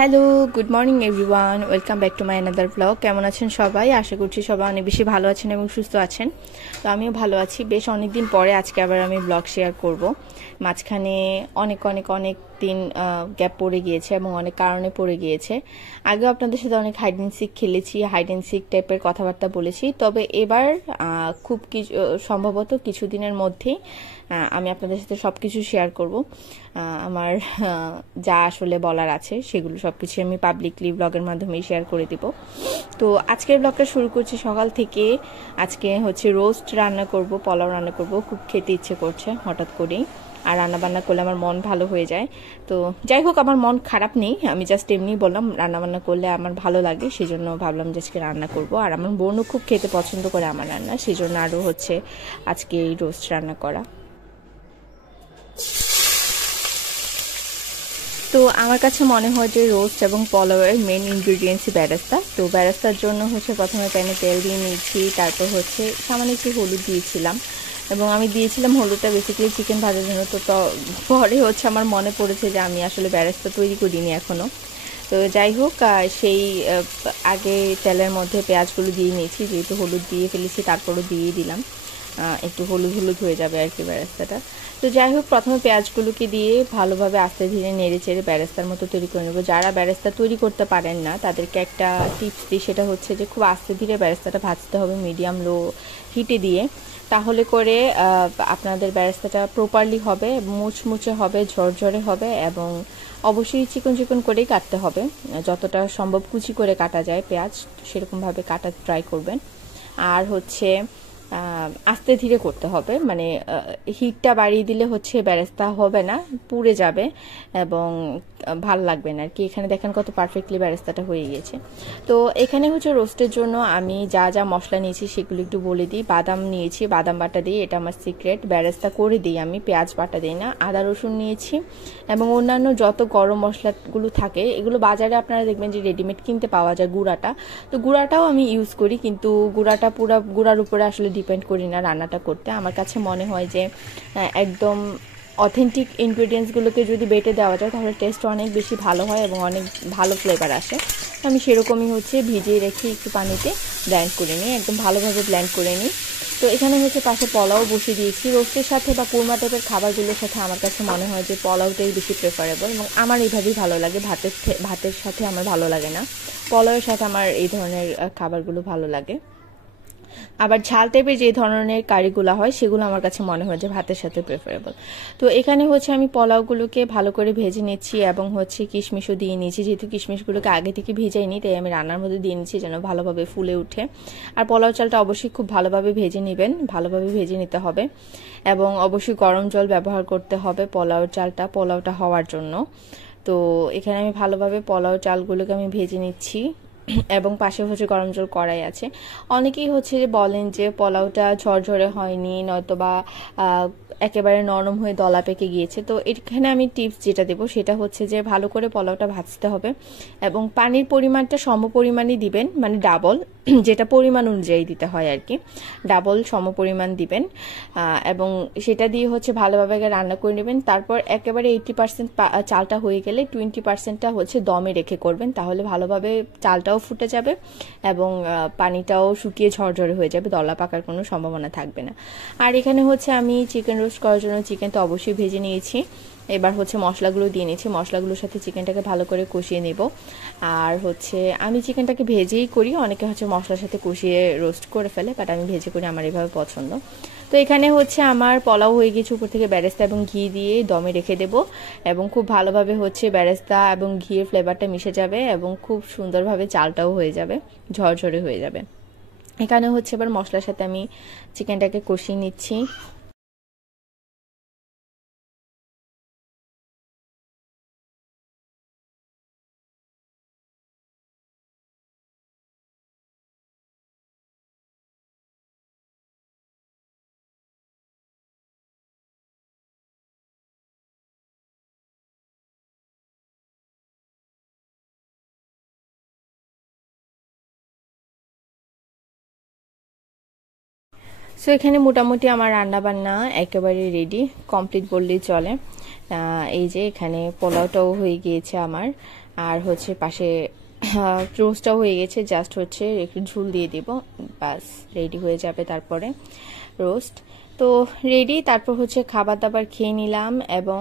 Hello, good morning everyone, welcome back to my another blog. কেমন আছেন সবাই? আশা করছি সবাই অনেক বেশি ভালো আছেন এবং সুস্থ আছেন। তো আমিও ভালো আছি। বেশ অনেকদিন পরে আজকে আবার আমি ব্লগ শেয়ার করব। মাঝখানে অনেক দিন গ্যাপ পড়ে গিয়েছে এবং অনেক কারণে পড়ে গিয়েছে। আগেও আপনাদের সাথে অনেক হাইড অ্যান্ড সিক খেলেছি, হাইড অ্যান্ড সিক টাইপের কথাবার্তা বলেছি। তবে এবার খুব সম্ভবত কিছুদিনের মধ্যেই আমি আপনাদের সাথে সবকিছু শেয়ার করব। আমার যা আসলে বলার আছে সেগুলো সবকিছু আমি পাবলিকলি ব্লগের মাধ্যমে শেয়ার করে দিব। তো আজকের ব্লগটা শুরু করছি সকাল থেকে। আজকে হচ্ছে রোস্ট রান্না করব, পোলাও রান্না করব। খুব খেতে ইচ্ছে করছে হঠাৎ করেই, আর রান্না বান্না করলে আমার মন ভালো হয়ে যায়। তো যাই হোক, আমার মন খারাপ নেই, আমি জাস্ট এমনি বললাম রান্না বান্না করলে আমার ভালো লাগে, সেজন্য ভাবলাম যে আজকে রান্না করব। আর আমার বোনও খুব খেতে পছন্দ করে আমার রান্না, সেজন্য আরও হচ্ছে আজকে এই রোস্ট রান্না করা। তো আমার কাছে মনে হয় যে রোস্ট এবং পোলাওয়ের মেন ইনগ্রিডিয়েন্টসই বেরেস্তা। তো বেরেস্তার জন্য হচ্ছে প্রথমে প্যানে তেল দিয়ে নিয়েছি, তারপর হচ্ছে সামান্য একটু হলুদ দিয়েছিলাম, এবং আমি দিয়েছিলাম হলুদটা বেসিক্যালি চিকেন ভাজার জন্য। তো পরে হচ্ছে আমার মনে পড়েছে যে আমি আসলে বেরেস্তা তৈরি করিনি এখনও। তো যাই হোক, সেই আগে তেলের মধ্যে পেঁয়াজগুলো দিয়ে নিয়েছি, যেহেতু হলুদ দিয়ে ফেলেছি তারপরও দিয়ে দিলাম, একটু হলুদ হয়ে যাবে আর কি বেরেস্তাটা। তো যাই হোক, প্রথমে পেঁয়াজগুলোকে দিয়ে ভালোভাবে আস্তে ধীরে নেড়ে চেড়ে বেরেস্তার মতো তৈরি করে নেবো। যারা বেরেস্তা তৈরি করতে পারেন না তাদেরকে একটা টিপস দিই, সেটা হচ্ছে যে খুব আস্তে ধীরে বেরেস্তাটা ভাজতে হবে, মিডিয়াম লো হিটে দিয়ে। তাহলে করে আপনাদের বেরেস্তাটা প্রপারলি হবে, মুচমুচে হবে, ঝরঝরে হবে, এবং অবশ্যই চিকন চিকন করেই কাটতে হবে, যতটা সম্ভব কুচি করে কাটা যায় পেঁয়াজ সেরকমভাবে কাটা ট্রাই করবেন। আর হচ্ছে আস্তে ধীরে করতে হবে, মানে হিটটা বাড়িয়ে দিলে হচ্ছে বেরেস্তা হবে না, পুড়ে যাবে এবং ভাল লাগবে না আর কি। এখানে দেখেন কত পারফেক্টলি বেরেস্তাটা হয়ে গিয়েছে। তো এখানে হচ্ছে রোস্টের জন্য আমি যা যা মশলা নিয়েছি সেগুলো একটু বলে দিই। বাদাম নিয়েছি, বাদাম বাটা দিই, এটা আমার সিক্রেট। বেরেস্তা করে দিই আমি, পেঁয়াজ বাটা দিই না। আদা রসুন নিয়েছি এবং অন্যান্য যত গরম মশলাগুলো থাকে এগুলো বাজারে আপনারা দেখবেন যে রেডিমেড কিনতে পাওয়া যায় গুঁড়াটা। তো গুঁড়াটাও আমি ইউজ করি, কিন্তু গুঁড়াটা পুরো গুঁড়ার উপরে আসলে ডিপেন্ড করি না রান্নাটা করতে। আমার কাছে মনে হয় যে একদম অথেন্টিক ইনগ্রিডিয়েন্টসগুলোকে যদি বেটে দেওয়া যায় তাহলে টেস্ট অনেক বেশি ভালো হয় এবং অনেক ভালো ফ্লেভার আসে। আমি সেরকমই হচ্ছে ভিজিয়ে রেখে একটু পানিতে ব্লেন্ড করে নিই, একদম ভালোভাবে ব্লেন্ড করে নিই। তো এখানে হচ্ছে পাশে পোলাও বসিয়ে দিয়েছি। রোস্টের সাথে বা কুরমা টাইপের খাবারগুলোর সাথে আমার কাছে মনে হয় যে পোলাওটাই বেশি প্রেফারেবল, এবং আমার এইভাবেই ভালো লাগে। ভাতের সাথে আমার ভালো লাগে না, পোলাওয়ের সাথে আমার এই ধরনের খাবারগুলো ভালো লাগে। আবার ঝাল টাইপের যে ধরনের কারিগুলো হয় সেগুলো আমার কাছে মনে হয় যে ভাতের সাথে প্রেফারেবল। তো এখানে হচ্ছে আমি পোলাওগুলোকে ভালো করে ভেজে নিচ্ছি এবং হচ্ছে কিশমিশও দিয়ে নিচ্ছি। যেহেতু কিশমিশগুলোকে আগে থেকে ভিজাইনি, তাই আমি রান্নার মধ্যে দিয়ে নিচ্ছি যেন ভালোভাবে ফুলে উঠে। আর পোলাও চালটা অবশ্যই খুব ভালোভাবে ভেজে নেবেন, ভালোভাবে ভেজে নিতে হবে, এবং অবশ্যই গরম জল ব্যবহার করতে হবে পোলাওটা হওয়ার জন্য। তো এখানে আমি ভালোভাবে পোলাও চালগুলোকে আমি ভেজে নিচ্ছি, এবং পাশে হচ্ছে গরম জল কড়াই আছে। অনেকেই হচ্ছে বলেন যে পোলাওটা ঝরঝরে হয়নি, নয়তোবা একেবারে নরম হয়ে দলা পেকে গিয়েছে। তো এখানে আমি টিপস যেটা দেবো সেটা হচ্ছে যে ভালো করে পোলাওটা ভাজতে হবে, এবং পানির পরিমাণটা সম পরিমাণই দিবেন, মানে ডাবল, যেটা পরিমাণ অনুযায়ী দিতে হয় আর কি, ডাবল সম পরিমাণ দিবেন। এবং সেটা দিয়ে হচ্ছে ভালোভাবে রান্না করে নেবেন। তারপর একেবারে 80% চালটা হয়ে গেলে 20%টা হচ্ছে দমে রেখে করবেন, তাহলে ভালোভাবে চালটাও ফুটে যাবে এবং পানিটাও শুকিয়ে ঝরঝরে হয়ে যাবে, দলা পাকার কোনো সম্ভাবনা থাকবে না। আর এখানে হচ্ছে আমি চিকেন রোস্ট করার জন্য চিকেন তো অবশ্যই ভেজে নিয়েছি। এবার হচ্ছে মশলাগুলো দিয়ে নিয়েছি, মশলাগুলোর সাথে চিকেনটাকে ভালো করে কষিয়ে নেব। আর হচ্ছে আমি চিকেনটাকে ভেজেই করি, অনেকে হচ্ছে মশলার সাথে কষিয়ে রোস্ট করে ফেলে, বাট আমি ভেজে করি, আমার এভাবে পছন্দ। তো এখানে হচ্ছে আমার পোলাও হয়ে গিয়েছে, উপর থেকে বেরেস্তা এবং ঘি দিয়ে দমে রেখে দেব, এবং খুব ভালোভাবে হচ্ছে বেরেস্তা এবং ঘিয়ের ফ্লেভারটা মিশে যাবে এবং খুব সুন্দরভাবে চালটাও হয়ে যাবে, ঝরঝরে হয়ে যাবে। এখানে হচ্ছে এবার মশলার সাথে আমি চিকেনটাকে কষিয়ে নিচ্ছি। সো এখানে মোটামুটি আমার রান্না বান্না একেবারে রেডি, কমপ্লিট বললেই চলে। এই যে এখানে পোলাওটাও হয়ে গিয়েছে আমার, আর হচ্ছে পাশে রোস্টটাও হয়ে গেছে, জাস্ট হচ্ছে একটু ঝুল দিয়ে দিব, বাস রেডি হয়ে যাবে তারপরে রোস্ট। তো রেডি, তারপর হচ্ছে খাবার দাবার খেয়ে নিলাম এবং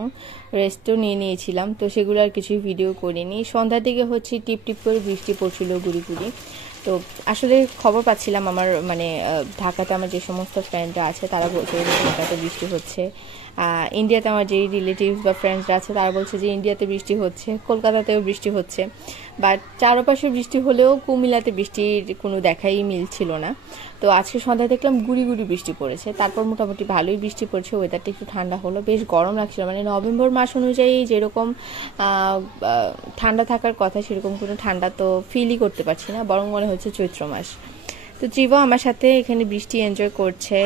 রেস্টও নিয়ে নিয়েছিলাম, তো সেগুলো আর কিছুই ভিডিও করিনি। সন্ধ্যার দিকে হচ্ছে টিপ টিপ করে বৃষ্টি পড়ছিল গুড়ি গুড়ি। তো আসলে খবর পাচ্ছিলাম আমার মানে ঢাকাতে আমার যে সমস্ত ফ্রেন্ডরা আছে তারা বলছে যে ঢাকাতে বৃষ্টি হচ্ছে, ইন্ডিয়াতে আমার যেই রিলেটিভস বা ফ্রেন্ডসরা আছে তারা বলছে যে ইন্ডিয়াতে বৃষ্টি হচ্ছে, কলকাতাতেও বৃষ্টি হচ্ছে, বাট চারপাশে বৃষ্টি হলেও কুমিল্লাতে বৃষ্টির কোনো দেখাই মিলছিল না। তো আজকে সন্ধ্যায় দেখলাম গুড়ি গুড়ি বৃষ্টি পড়েছে, তারপর মোটামুটি ভালোই বৃষ্টি পড়ছে, ওয়েদারটা একটু ঠান্ডা হলো, বেশ গরম লাগছিল, মানে নভেম্বর মাস অনুযায়ী যেরকম ঠান্ডা থাকার কথা সেরকম কোনো ঠান্ডা তো ফিলই করতে পারছি না, বরং মনে হচ্ছে চৈত্র মাস। তো জীব আমার সাথে এখানে বৃষ্টি এনজয় করছে।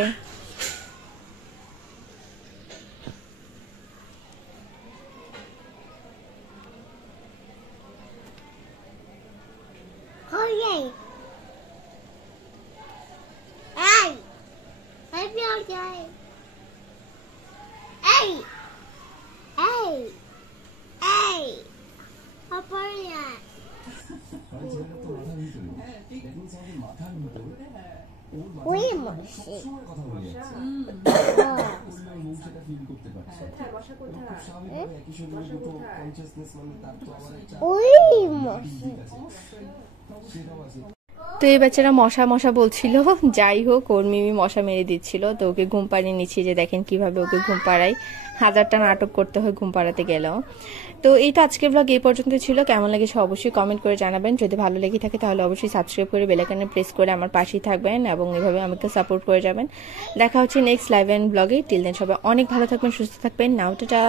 তো এই বাচ্চারা মশা মশা বলছিল, যাই হোক ওর মিমি মশা মেরে দিচ্ছিল, তো ওকে ঘুম পাড়িয়ে নিচ্ছি, যে দেখেন কিভাবে ওকে ঘুম পাড়াই, হাজারটা নাটক করতে হয় ঘুম পাড়াতে গেলেও। তো এই তো আজকের ব্লগ এই পর্যন্ত ছিল, কেমন লেগেছে অবশ্যই কমেন্ট করে জানাবেন, যদি ভালো লেগে থাকে তাহলে অবশ্যই সাবস্ক্রাইব করে বেল আইকনে প্রেস করে আমার পাশেই থাকবেন এবং এভাবে আমাকে সাপোর্ট করে যাবেন। দেখা হচ্ছে নেক্সট লাইভ এন্ড ব্লগে, টিল দেন সবাই অনেক ভালো থাকবেন, সুস্থ থাকবেন, নাও টাটা।